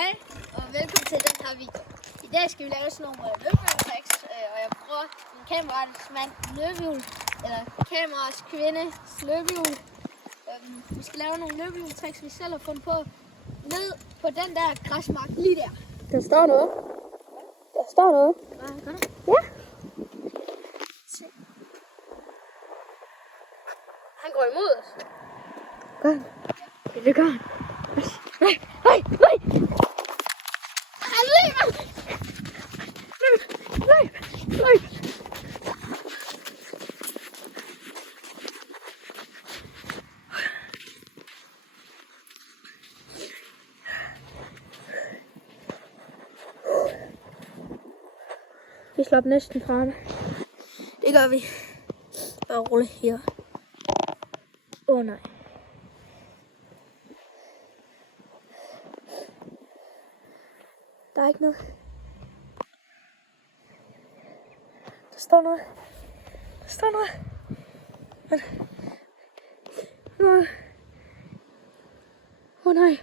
Hej, og velkommen til den her video. I dag skal vi lave sådan nogle løbehjulstricks, og jeg bruger min kameraets mand løbehjul, eller kameraets kvindes løbehjul. Vi skal lave nogle løbehjulstricks, vi selv har fundet på, ned på den der græsmark lige der. Der står noget. Der står noget. Hvad gør du? Ja. Se. Han går imod os. Gør han? Ja, det gør han. Nej, nej, nej! Han løber! Løb! Løb! Vi slap næsten fra ham. Det gør vi. Bare rulle her. Nej. Der er ikke noget. Der står noget. Der står noget. Men... Nej.